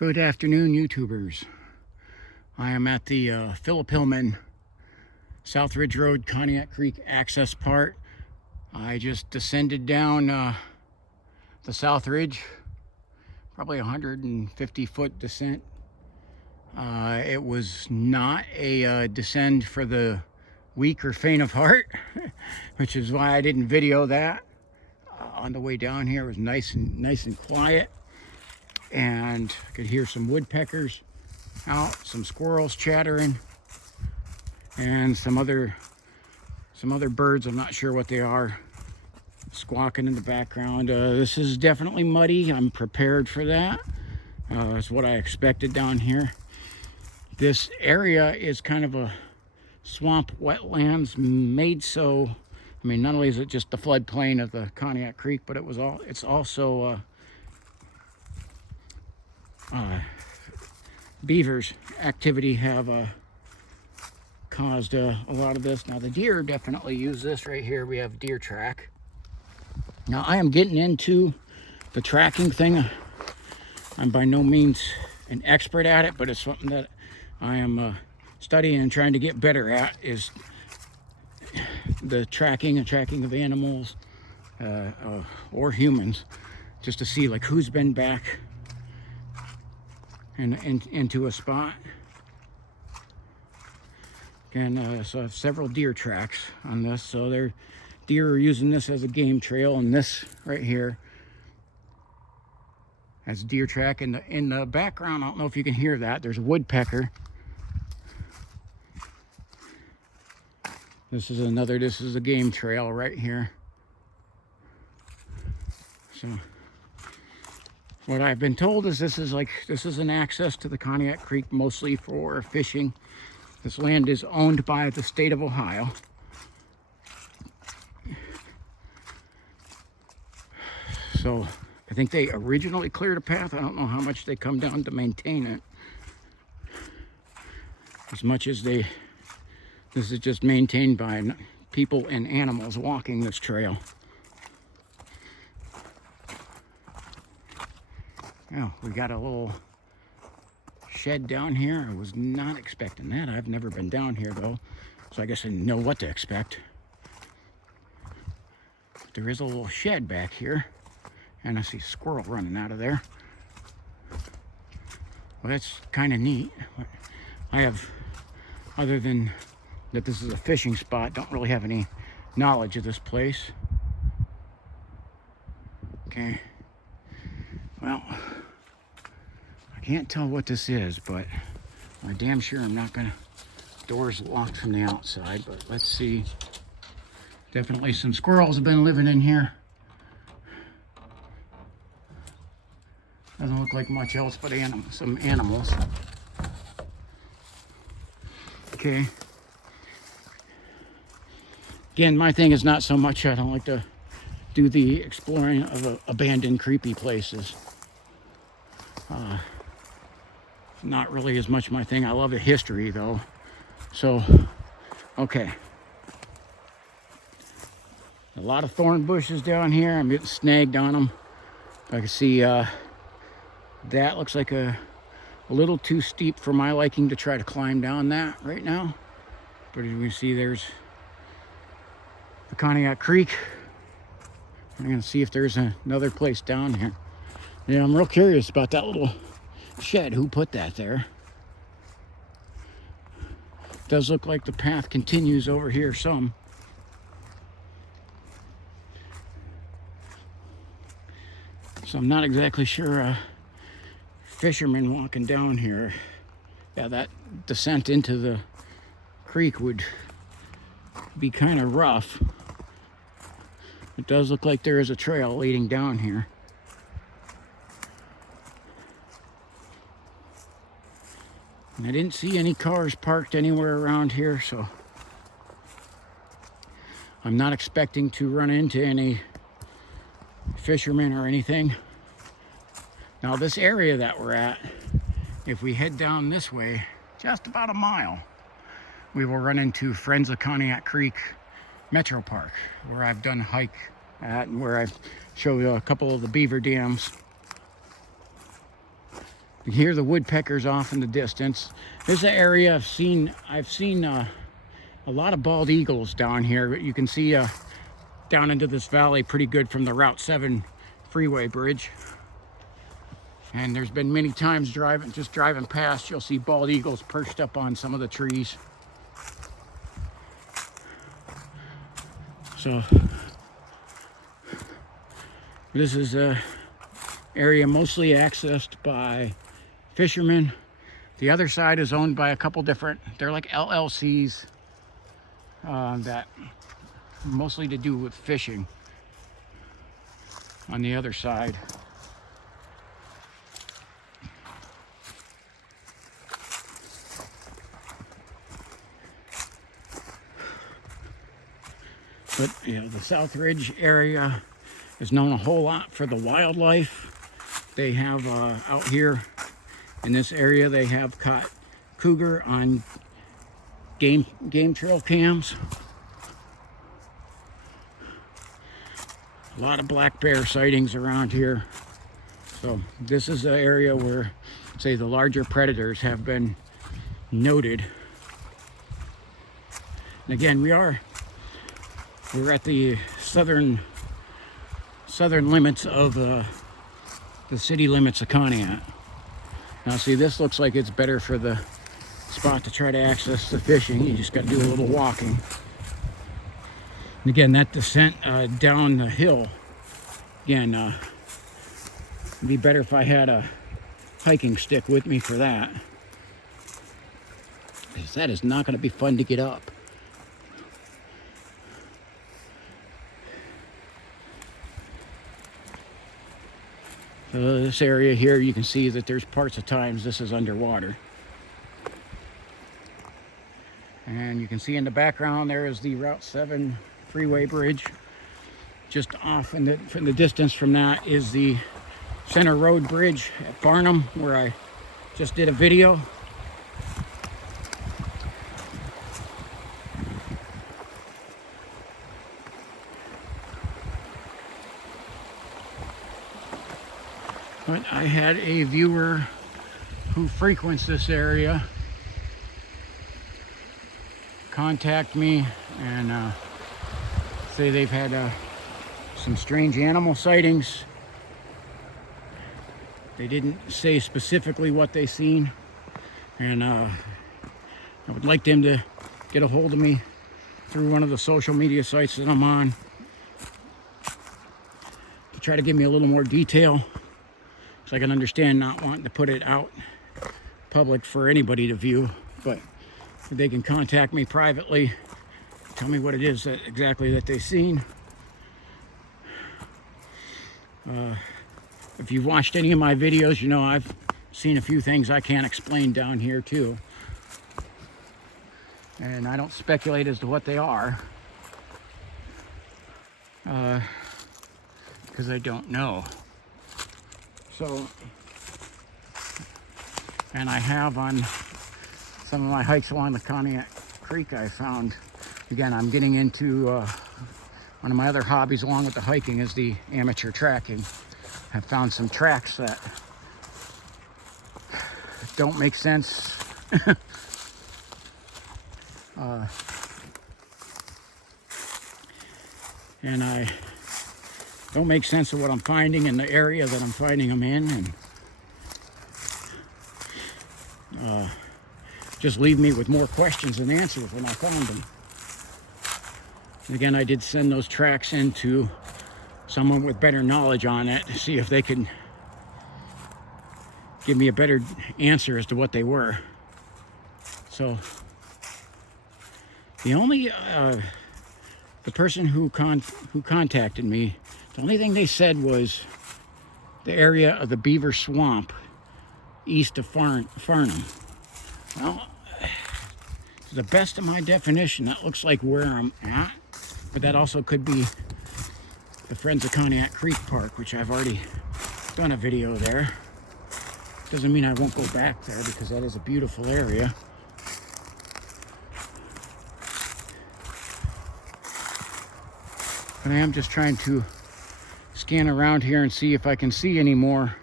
Good afternoon, YouTubers. I am at the Hillman South Ridge Road, Conneaut Creek access part. I just descended down the South Ridge, probably 150-foot descent. It was not a descend for the weak or faint of heart, which is why I didn't video that. On the way down here, it was nice and quiet. And I could hear some woodpeckers out, some squirrels chattering, and some other birds, I'm not sure what they are, squawking in the background. This is definitely muddy. I'm prepared for that. It's what I expected down here. This area is kind of a swamp wetlands made so, I mean, not only is it just the floodplain of the Conneaut Creek, but it's also beavers activity have caused a lot of this. Now the deer definitely use this right here. We have deer track. Now I am getting into the tracking thing. I'm by no means an expert at it, but it's something that I am studying and trying to get better at, is the tracking of animals or humans, just to see like who's been back and into a spot. Again, so I have several deer tracks on this. So deer are using this as a game trail, and this right here has deer track. In the background, I don't know if you can hear that, there's a woodpecker. This is a game trail right here. So what I've been told is this is an access to the Conneaut Creek, mostly for fishing. This land is owned by the state of Ohio. So I think they originally cleared a path. I don't know how much they come down to maintain it. As much as this is just maintained by people and animals walking this trail. Oh, we got a little shed down here. I was not expecting that. I've never been down here though, so I guess I didn't know what to expect. There is a little shed back here, and I see a squirrel running out of there. Well, that's kind of neat. I have, other than that this is a fishing spot, don't really have any knowledge of this place. Okay. Well, I can't tell what this is, but I'm damn sure I'm not gonna, doors locked from the outside, but let's see. Definitely some squirrels have been living in here. Doesn't look like much else but some animals. Okay. Again, my thing is not so much, I don't like to do the exploring of abandoned creepy places. Not really as much my thing. I love the history though. So, okay. A lot of thorn bushes down here. I'm getting snagged on them. I can see that looks like a little too steep for my liking to try to climb down that right now. But as we see, there's the Conneaut Creek. I'm gonna see if there's another place down here. Yeah, I'm real curious about that little shed. Who put that there? Does look like the path continues over here some. So I'm not exactly sure fishermen walking down here. Yeah, that descent into the creek would be kind of rough. It does look like there is a trail leading down here. And I didn't see any cars parked anywhere around here, so I'm not expecting to run into any fishermen or anything. Now this area that we're at, if we head down this way, just about a mile, we will run into Friends of Conneaut Creek Metro Park, where I've done hike at and where I've showed you a couple of the beaver dams. You hear the woodpeckers off in the distance. This is an area I've seen a lot of bald eagles down here. You can see down into this valley pretty good from the Route 7 freeway bridge. And there's been many times just driving past, you'll see bald eagles perched up on some of the trees. So this is a area mostly accessed by fishermen. The other side is owned by a couple different, they're like LLCs that mostly to do with fishing on the other side. But you know, the South Ridge area is known a whole lot for the wildlife. They have out here in this area, they have caught cougar on game trail cams. A lot of black bear sightings around here. So this is the area where, say, the larger predators have been noted. And again, we're at the southern limits of the city limits of Conneaut. Now see, this looks like it's better for the spot to try to access the fishing. You just got to do a little walking. And again, that descent down the hill, again, it'd be better if I had a hiking stick with me for that, because that is not going to be fun to get up. So this area here, you can see that there's parts of times this is underwater. And you can see in the background there is the Route 7 freeway bridge. Just off in the distance from that is the Center Road Bridge at Barnum, where I just did a video. But I had a viewer who frequents this area contact me and say they've had some strange animal sightings. They didn't say specifically what they seen, and I would like them to get a hold of me through one of the social media sites that I'm on to try to give me a little more detail, so I can understand not wanting to put it out public for anybody to view. But they can contact me privately, tell me what it is exactly that they've seen. If you've watched any of my videos, you know I've seen a few things I can't explain down here too. And I don't speculate as to what they are, because I don't know. So, and I have on some of my hikes along the Conneaut Creek, I found, again, I'm getting into one of my other hobbies along with the hiking is the amateur tracking. I've found some tracks that don't make sense. And I don't make sense of what I'm finding in the area that I'm finding them in, and just leave me with more questions than answers when I found them. And again, I did send those tracks in to someone with better knowledge on it to see if they could give me a better answer as to what they were. So the only the person who contacted me, the only thing they said was the area of the Beaver Swamp east of Farnham. Well, to the best of my definition, that looks like where I'm at, but that also could be the Friends of Conneaut Creek Park, which I've already done a video there. Doesn't mean I won't go back there, because that is a beautiful area. But I am just trying to scan around here and see if I can see any more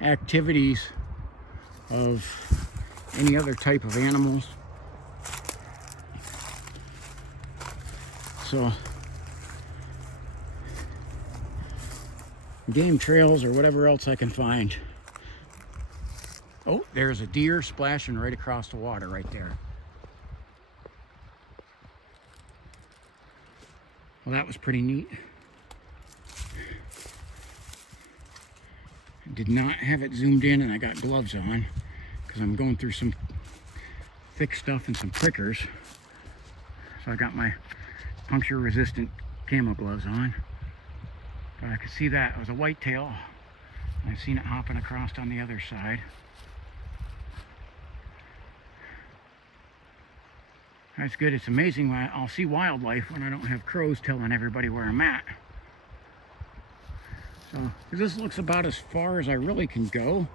activities of any other type of animals. So game trails or whatever else I can find. Oh, there's a deer splashing right across the water right there. Well, that was pretty neat. I did not have it zoomed in, and I got gloves on because I'm going through some thick stuff and some prickers. So I got my puncture resistant camo gloves on. But I could see that. It was a whitetail. I've seen it hopping across on the other side. That's good. It's amazing when I'll see wildlife when I don't have crows telling everybody where I'm at. So this looks about as far as I really can go.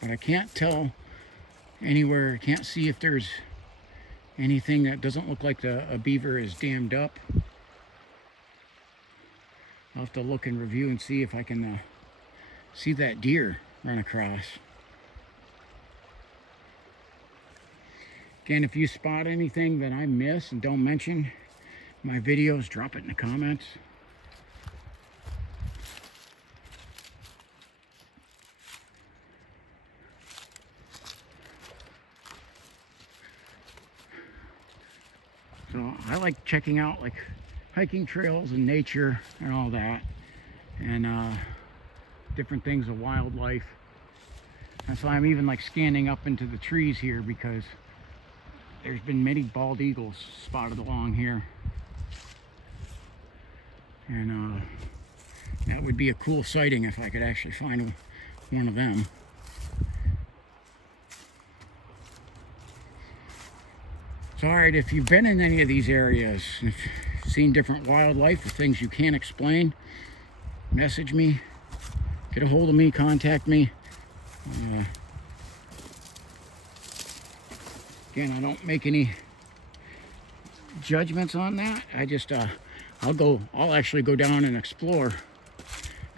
But I can't tell anywhere. I can't see if there's anything that doesn't look like a beaver is dammed up. I'll have to look and review and see if I can see that deer run across. Again, if you spot anything that I miss and don't mention in my videos, drop it in the comments. So I like checking out like hiking trails and nature and all that, and different things of wildlife. That's why I'm even like scanning up into the trees here, because there's been many bald eagles spotted along here, and that would be a cool sighting if I could actually find one of them. So alright, if you've been in any of these areas, if you've seen different wildlife or things you can't explain, message me, get a hold of me, contact me. Again, I don't make any judgments on that. I just, I'll actually go down and explore,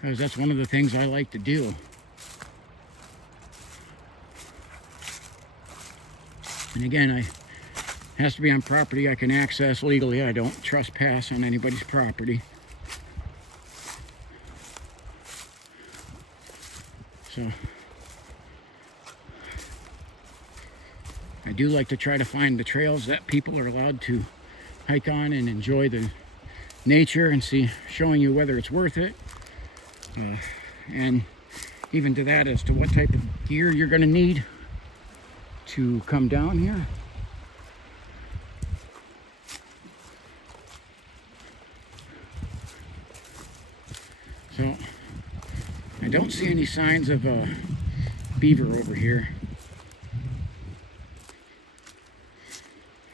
because that's one of the things I like to do. And again, it has to be on property I can access legally. I don't trespass on anybody's property. So I do like to try to find the trails that people are allowed to hike on and enjoy the nature, and showing you whether it's worth it, and even to that as to what type of gear you're going to need to come down here. So I don't see any signs of a beaver over here.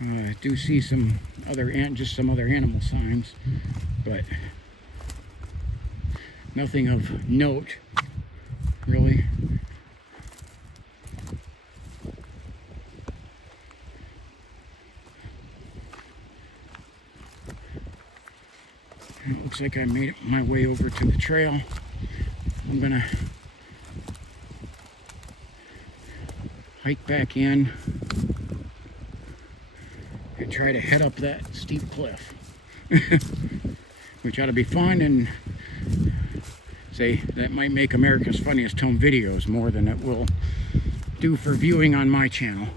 I do see some other animal signs, but nothing of note, really. It looks like I made my way over to the trail. I'm gonna hike back in and try to head up that steep cliff, which ought to be fun, and say that might make America's Funniest Home Videos more than it will do for viewing on my channel.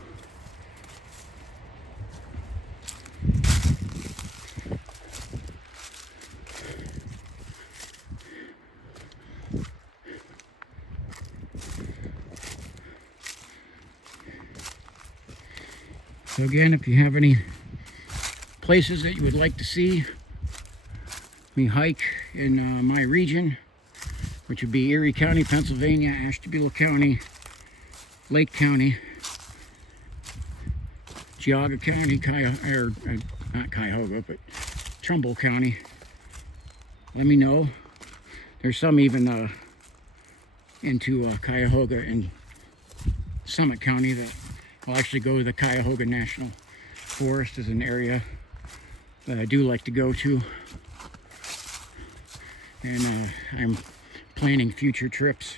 So again, if you have any places that you would like to see me hike in my region, which would be Erie County, Pennsylvania, Ashtabula County, Lake County, Geauga County, not Cuyahoga, but Trumbull County, let me know. There's some even into Cuyahoga and Summit County that I'll actually go to the Cuyahoga National Forest as an area that I do like to go to. And I'm planning future trips.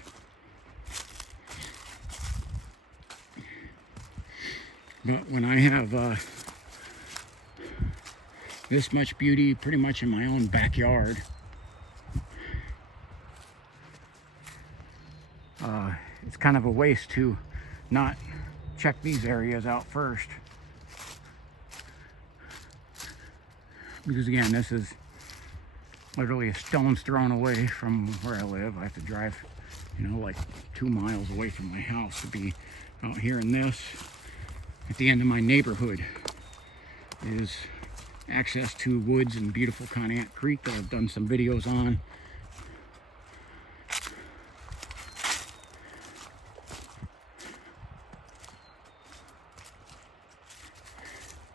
But when I have this much beauty pretty much in my own backyard, it's kind of a waste to not check these areas out first. Because again, this is literally a stone's thrown away from where I live. I have to drive, you know, like 2 miles away from my house to be out here. In this, at the end of my neighborhood, is access to woods and beautiful Conneaut Creek that I've done some videos on.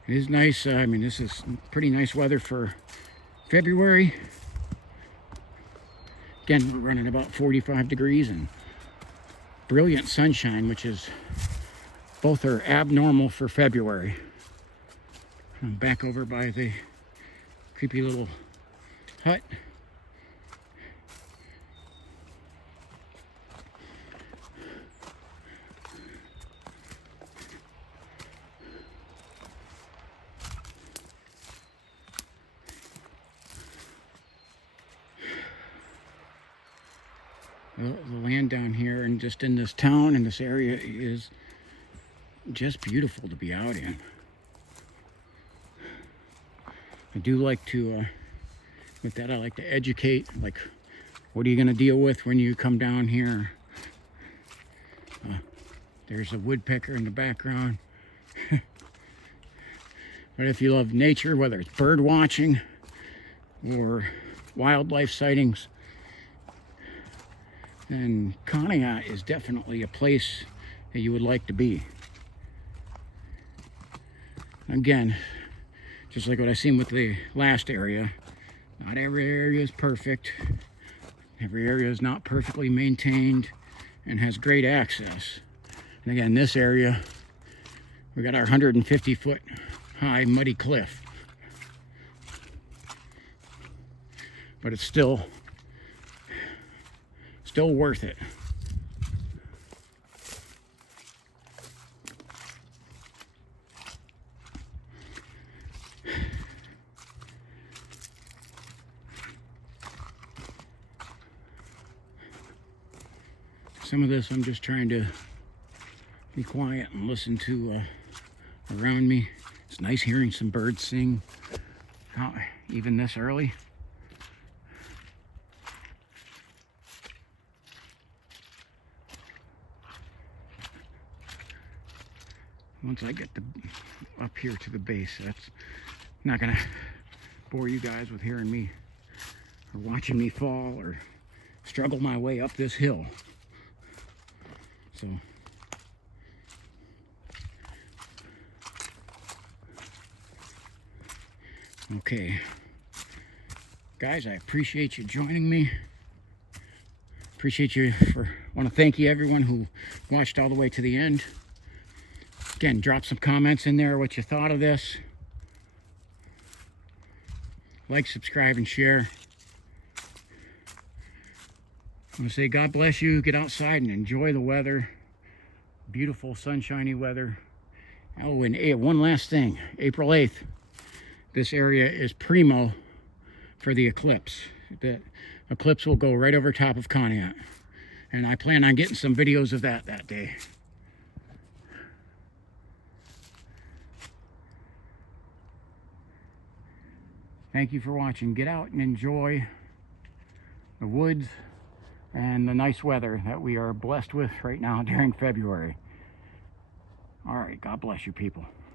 It is nice. I mean, this is pretty nice weather for February. Again, we're running about 45 degrees and brilliant sunshine, which is, both are abnormal for February. I'm back over by the creepy little hut. The land down here and just in this town and this area is just beautiful to be out in. I do like to, with that, I like to educate, like, what are you going to deal with when you come down here? There's a woodpecker in the background. But if you love nature, whether it's bird watching or wildlife sightings, then Conneaut is definitely a place that you would like to be. Again, just like what I've seen with the last area, not every area is perfect. Every area is not perfectly maintained and has great access. And again, this area, we got our 150-foot high muddy cliff. But it's still worth it. Some of this I'm just trying to be quiet and listen to around me. It's nice hearing some birds sing, even this early. Once I get up here to the base, that's not gonna bore you guys with hearing me or watching me fall or struggle my way up this hill. So okay, guys, I appreciate you joining me. Want to thank you everyone who watched all the way to the end. Again, drop some comments in there what you thought of this. Like, subscribe, and share. I want to say God bless you. Get outside and enjoy the weather. Beautiful, sunshiny weather. Oh, and one last thing. April 8th. This area is primo for the eclipse. The eclipse will go right over top of Conneaut. And I plan on getting some videos of that day. Thank you for watching. Get out and enjoy the woods and the nice weather that we are blessed with right now during February. All right, God bless you people.